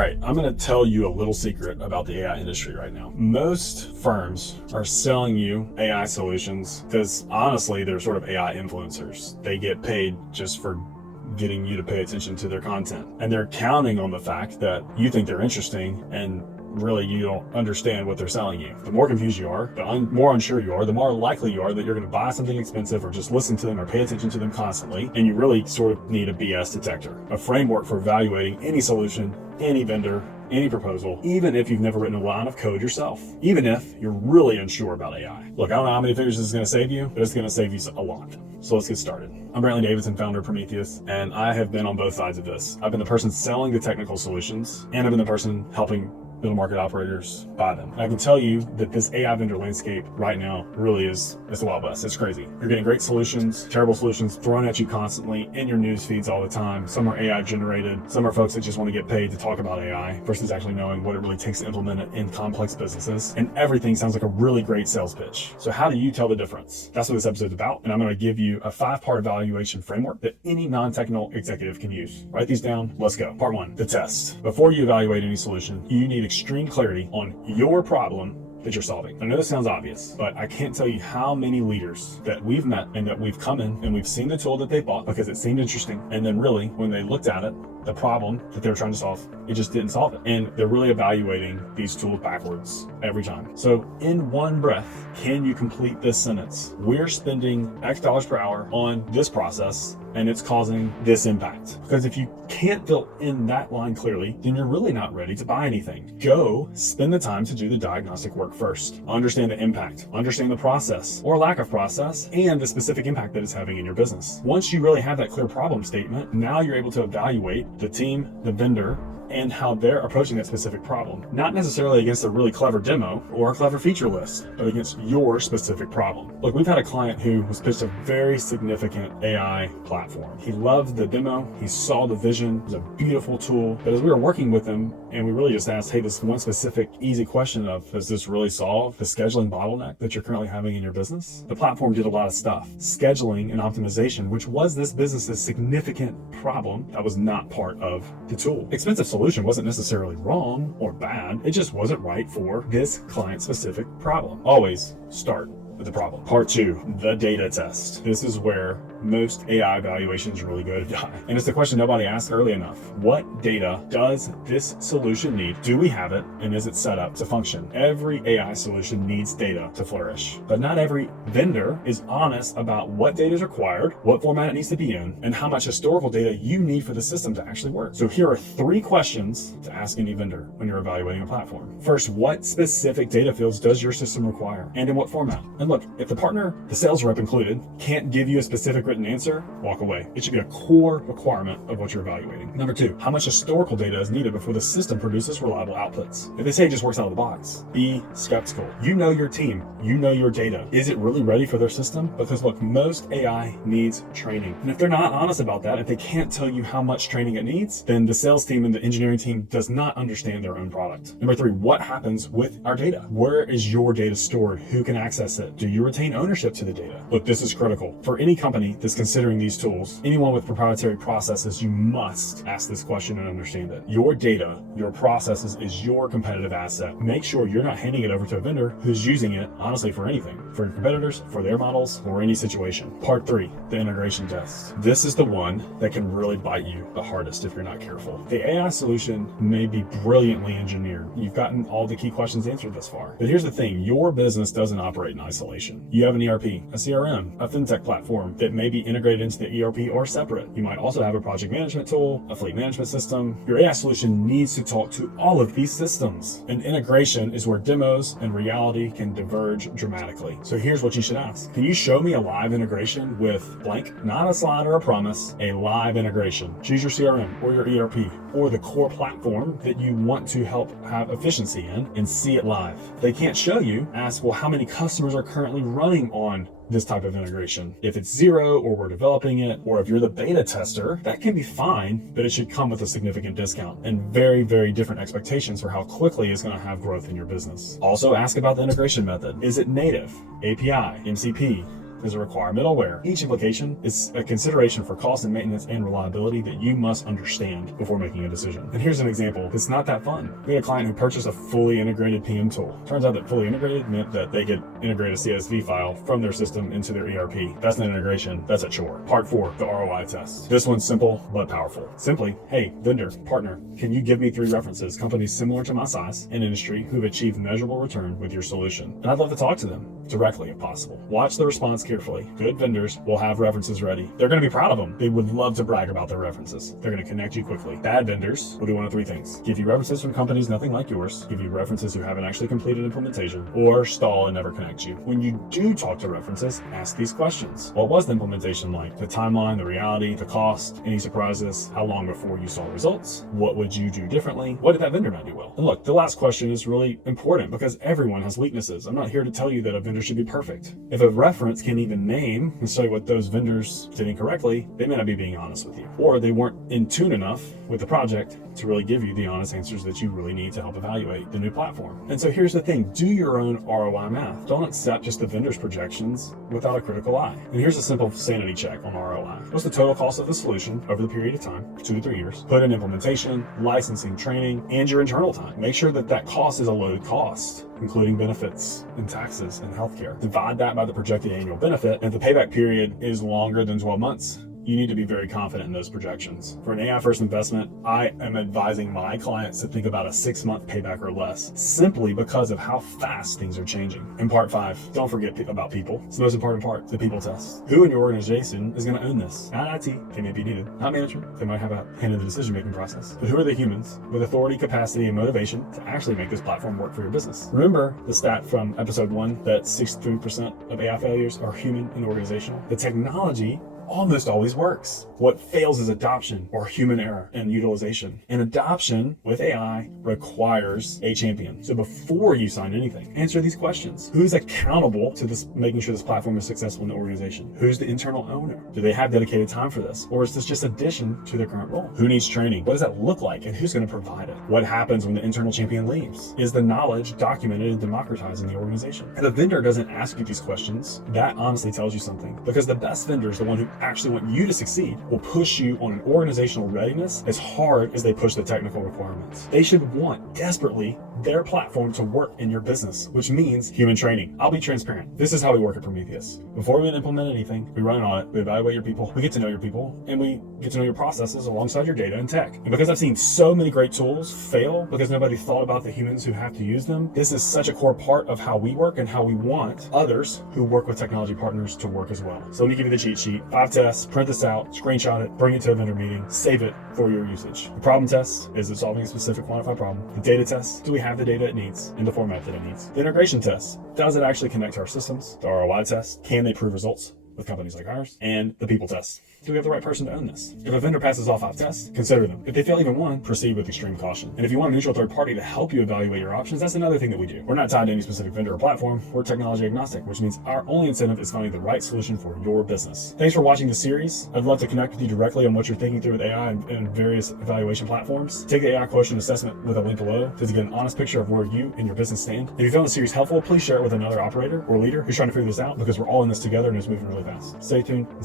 right, I'm going to tell you a little secret about the AI industry right now. Most firms are selling you AI solutions because honestly, they're sort of AI influencers. They get paid just for getting you to pay attention to their content. And they're counting on the fact that you think they're interesting and really you don't understand what they're selling you. The more confused you are, the more unsure you are, the more likely you are that you're going to buy something expensive or just listen to them or pay attention to them constantly. And you really sort of need a BS detector, a framework for evaluating any solution, any vendor, any proposal, even if you've never written a line of code yourself, even if you're really unsure about AI. Look, I don't know how many figures this is going to save you, but it's going to save you a lot. So let's get started. I'm Brantley Davidson, founder of Prometheus, and I have been on both sides of this. I've been the person selling the technical solutions, and I've been the person helping middle market operators buy them. I can tell you that this AI vendor landscape right now really is the Wild West. It's crazy. You're getting great solutions, terrible solutions thrown at you constantly in your news feeds all the time. Some are AI generated. Some are folks that just want to get paid to talk about AI versus actually knowing what it really takes to implement it in complex businesses. And everything sounds like a really great sales pitch. So how do you tell the difference? That's what this episode's about. And I'm going to give you a 5-part evaluation framework that any non-technical executive can use. Write these down. Let's go. Part 1, the test. Before you evaluate any solution, you need extreme clarity on your problem that you're solving. I know this sounds obvious, but I can't tell you how many leaders that we've met and that we've come in and we've seen the tool that they bought because it seemed interesting. And then really, when they looked at it, the problem that they were trying to solve, it just didn't solve it. And they're really evaluating these tools backwards every time. So in one breath, can you complete this sentence? We're spending X dollars per hour on this process and it's causing this impact. Because if you can't fill in that line clearly, then you're really not ready to buy anything. Go spend the time to do the diagnostic work first. Understand the impact, understand the process or lack of process, and the specific impact that it's having in your business. Once you really have that clear problem statement, now you're able to evaluate the team, the vendor, and how they're approaching that specific problem. Not necessarily against a really clever demo or a clever feature list, but against your specific problem. Look, we've had a client who was pitched a very significant AI platform. He loved the demo, he saw the vision, it was a beautiful tool, but as we were working with him, and we really just asked, hey, this one specific easy question of, does this really solve the scheduling bottleneck that you're currently having in your business? The platform did a lot of stuff. Scheduling and optimization, which was this business's significant problem, that was not part of the tool. Expensive solution wasn't necessarily wrong or bad. It just wasn't right for this client-specific problem. Always start with the problem. Part 2, the data test. This is where most AI evaluations really go to die. And it's the question nobody asked early enough. What data does this solution need? Do we have it? And is it set up to function? Every AI solution needs data to flourish, but not every vendor is honest about what data is required, what format it needs to be in, and how much historical data you need for the system to actually work. So here are 3 questions to ask any vendor when you're evaluating a platform. First, what specific data fields does your system require? And in what format? And look, if the partner, the sales rep included, can't give you a specific written answer, walk away. It should be a core requirement of what you're evaluating. Number 2, how much historical data is needed before the system produces reliable outputs? If they say it just works out of the box, be skeptical. You know your team, you know your data. Is it really ready for their system? Because look, most AI needs training. And if they're not honest about that, if they can't tell you how much training it needs, then the sales team and the engineering team does not understand their own product. Number 3, what happens with our data? Where is your data stored? Who can access it? Do you retain ownership to the data? Look, this is critical. For any company that's considering these tools, anyone with proprietary processes, you must ask this question and understand it. Your data, your processes is your competitive asset. Make sure you're not handing it over to a vendor who's using it, honestly, for anything, for your competitors, for their models, or any situation. Part 3, the integration test. This is the one that can really bite you the hardest if you're not careful. The AI solution may be brilliantly engineered. You've gotten all the key questions answered thus far. But here's the thing, your business doesn't operate in isolation. You have an ERP, a CRM, a fintech platform that may be integrated into the ERP or separate. You might also have a project management tool, a fleet management system. Your AI solution needs to talk to all of these systems. And integration is where demos and reality can diverge dramatically. So here's what you should ask. Can you show me a live integration with blank? Not a slide or a promise, a live integration. Choose your CRM or your ERP or the core platform that you want to help have efficiency in and see it live. If they can't show you, ask, well, how many customers are currently running on this type of integration? If it's 0 or we're developing it, or if you're the beta tester, that can be fine, but it should come with a significant discount and very, very different expectations for how quickly it's going to have growth in your business. Also ask about the integration method. Is it native, API, MCP, Does it require middleware? Each implication is a consideration for cost and maintenance and reliability that you must understand before making a decision. And here's an example. It's not that fun. We had a client who purchased a fully integrated PM tool. Turns out that fully integrated meant that they could integrate a CSV file from their system into their ERP. That's not integration, that's a chore. Part 4, the ROI test. This one's simple but powerful. Simply, hey, vendor, partner, can you give me 3 references, companies similar to my size and industry who've achieved measurable return with your solution? And I'd love to talk to them directly if possible. Watch the response carefully. Good vendors will have references ready. They're going to be proud of them. They would love to brag about their references. They're going to connect you quickly. Bad vendors will do one of 3 things: give you references from companies nothing like yours, give you references who haven't actually completed implementation, or stall and never connect you. When you do talk to references, ask these questions. What was the implementation like? The timeline, the reality, the cost, any surprises? How long before you saw results? What would you do differently? What did that vendor not do well? And look, the last question is really important because everyone has weaknesses. I'm not here to tell you that a vendor should be perfect. If a reference can't even name and say what those vendors did incorrectly, they may not be being honest with you, or they weren't in tune enough with the project to really give you the honest answers that you really need to help evaluate the new platform. And so here's the thing: do your own ROI math. Don't accept just the vendor's projections without a critical eye. And here's a simple sanity check on ROI. What's the total cost of the solution over the period of time, 2 to 3 years? Put in implementation, licensing, training, and your internal time. Make sure that that cost is a loaded cost, including benefits and taxes and healthcare. Divide that by the projected annual benefit. And if the payback period is longer than 12 months, you need to be very confident in those projections. For an AI first investment, I am advising my clients to think about a 6-month payback or less, simply because of how fast things are changing. In part 5, don't forget about people. It's the most important part, the people test. Who in your organization is going to own this? Not IT, they may be needed. Not management, they might have a hand in the decision-making process. But who are the humans with authority, capacity, and motivation to actually make this platform work for your business? Remember the stat from episode 1 that 63% of AI failures are human and organizational? The technology almost always works. What fails is adoption or human error and utilization. And adoption with AI requires a champion. So before you sign anything, answer these questions. Who's accountable to this, making sure this platform is successful in the organization? Who's the internal owner? Do they have dedicated time for this? Or is this just addition to their current role? Who needs training? What does that look like? And who's going to provide it? What happens when the internal champion leaves? Is the knowledge documented and democratized in the organization? If the vendor doesn't ask you these questions, that honestly tells you something. Because the best vendor is the one who actually want you to succeed, will push you on an organizational readiness as hard as they push the technical requirements. They should want desperately their platform to work in your business, which means human training. I'll be transparent. This is how we work at Prometheus. Before we implement anything, we run an audit, we evaluate your people, we get to know your people, and we get to know your processes alongside your data and tech. And because I've seen so many great tools fail because nobody thought about the humans who have to use them, this is such a core part of how we work and how we want others who work with technology partners to work as well. So let me give you the cheat sheet. 5 tests. Print this out, screenshot it, bring it to a vendor meeting, save it for your usage. The problem test, is it solving a specific quantified problem? The data test, do we have the data it needs in the format that it needs? The integration test, does it actually connect to our systems? The ROI test, can they prove results with companies like ours? And the people test. Do we have the right person to own this? If a vendor passes all 5 tests, consider them. If they fail even one, proceed with extreme caution. And if you want a neutral third party to help you evaluate your options, that's another thing that we do. We're not tied to any specific vendor or platform. We're technology agnostic, which means our only incentive is finding the right solution for your business. Thanks for watching the series. I'd love to connect with you directly on what you're thinking through with AI and various evaluation platforms. Take the AI quotient assessment with a link below to get an honest picture of where you and your business stand. If you found the series helpful, please share it with another operator or leader who's trying to figure this out, because we're all in this together and it's moving really fast. Stay tuned.